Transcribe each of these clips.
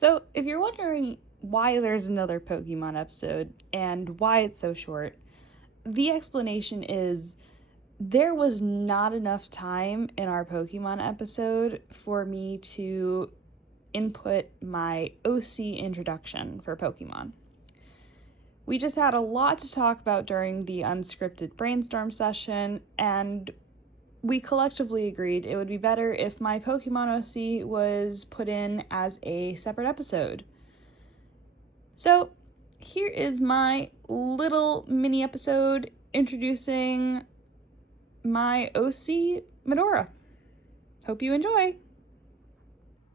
So, if you're wondering why there's another Pokemon episode and why it's so short, the explanation is there was not enough time in our Pokemon episode for me to input my OC introduction for Pokemon. We just had a lot to talk about during the unscripted brainstorm session, and we collectively agreed it would be better if my Pokemon OC was put in as a separate episode. So, here is my little mini episode introducing my OC, Madora. Hope you enjoy!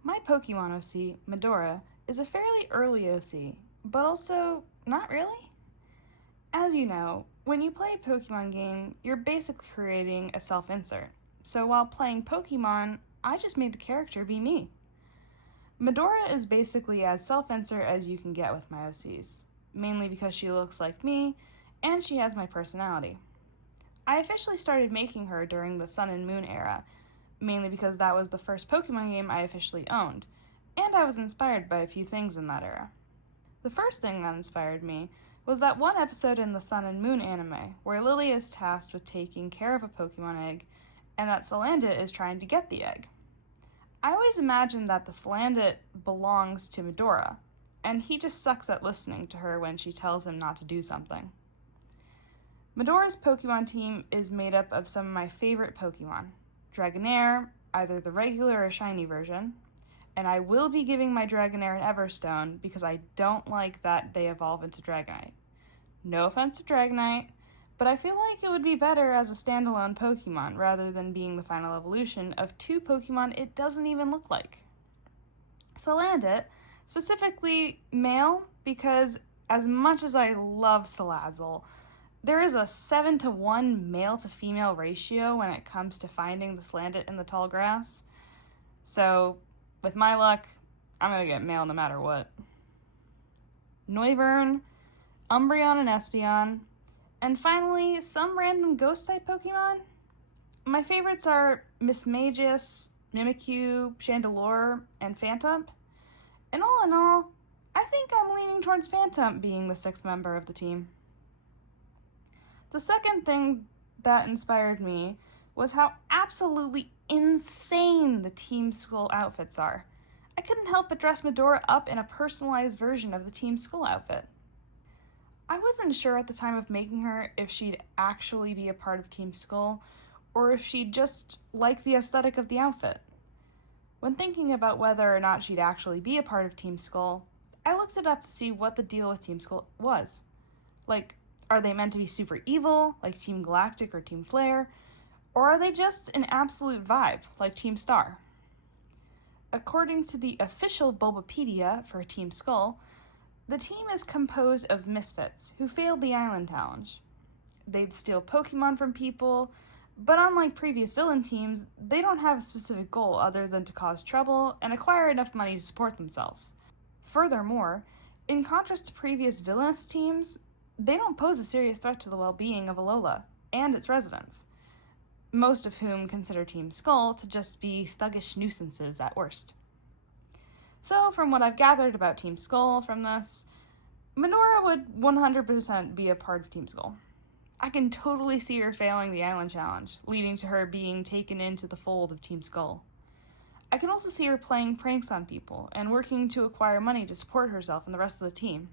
My Pokemon OC, Madora, is a fairly early OC, but also not really. As you know, when you play a Pokemon game, you're basically creating a self-insert. So while playing Pokemon, I just made the character be me. Madora is basically as self-insert as you can get with my OCs, mainly because she looks like me, and she has my personality. I officially started making her during the Sun and Moon era, mainly because that was the first Pokemon game I officially owned, and I was inspired by a few things in that era. The first thing that inspired me was that one episode in the Sun and Moon anime where Lily is tasked with taking care of a Pokemon egg, and that Salandit is trying to get the egg. I always imagined that the Salandit belongs to Madora, and he just sucks at listening to her when she tells him not to do something. Madora's Pokemon team is made up of some of my favorite Pokemon. Dragonair, either the regular or shiny version, and I will be giving my Dragonair an Everstone because I don't like that they evolve into Dragonite. No offense to Dragonite, but I feel like it would be better as a standalone Pokemon rather than being the final evolution of two Pokemon it doesn't even look like. Salandit, specifically male, because as much as I love Salazzle, there is a 7-to-1 male to female ratio when it comes to finding the Salandit in the tall grass. So, with my luck, I'm gonna get male no matter what. Noivern, Umbreon and Espeon, and finally, some random ghost-type Pokemon. My favorites are Mismagius, Mimikyu, Chandelure, and Phantump. And all in all, I think I'm leaning towards Phantump being the sixth member of the team. The second thing that inspired me was how absolutely insane the Team Skull outfits are. I couldn't help but dress Madora up in a personalized version of the Team Skull outfit. I wasn't sure at the time of making her if she'd actually be a part of Team Skull, or if she'd just like the aesthetic of the outfit. When thinking about whether or not she'd actually be a part of Team Skull, I looked it up to see what the deal with Team Skull was. Like, are they meant to be super evil, like Team Galactic or Team Flare, or are they just an absolute vibe, like Team Star? According to the official Bulbapedia for Team Skull, the team is composed of misfits who failed the island challenge. They'd steal Pokemon from people, but unlike previous villain teams, they don't have a specific goal other than to cause trouble and acquire enough money to support themselves. Furthermore, in contrast to previous villainous teams, they don't pose a serious threat to the well-being of Alola and its residents, most of whom consider Team Skull to just be thuggish nuisances at worst. So, from what I've gathered about Team Skull from this, Madora would 100% be a part of Team Skull. I can totally see her failing the island challenge, leading to her being taken into the fold of Team Skull. I can also see her playing pranks on people and working to acquire money to support herself and the rest of the team.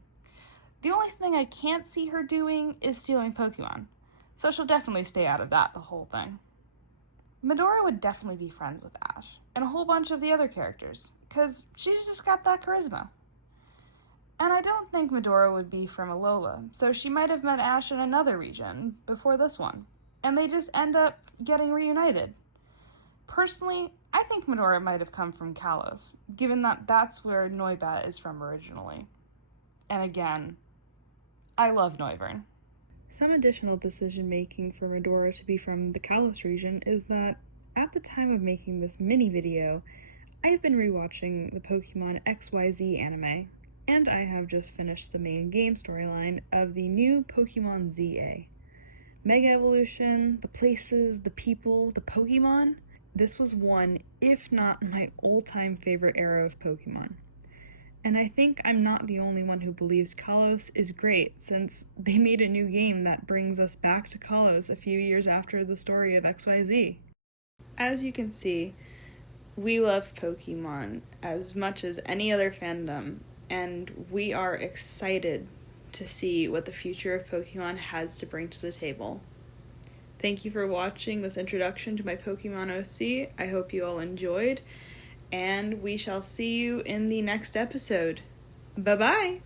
The only thing I can't see her doing is stealing Pokemon, so she'll definitely stay out of that the whole thing. Madora would definitely be friends with Ash, and a whole bunch of the other characters, because she's just got that charisma. And I don't think Madora would be from Alola, so she might have met Ash in another region before this one, and they just end up getting reunited. Personally, I think Madora might have come from Kalos, given that that's where Noibat is from originally. And again, I love Noivern. Some additional decision-making for Madora to be from the Kalos region is that, at the time of making this mini video, I've been rewatching the Pokemon XYZ anime, and I have just finished the main game storyline of the new Pokemon ZA. Mega Evolution, the places, the people, the Pokemon. This was one, if not my all-time favorite era of Pokemon. And I think I'm not the only one who believes Kalos is great, since they made a new game that brings us back to Kalos a few years after the story of XYZ. As you can see, we love Pokemon as much as any other fandom, and we are excited to see what the future of Pokemon has to bring to the table. Thank you for watching this introduction to my Pokemon OC. I hope you all enjoyed, and we shall see you in the next episode. Bye-bye!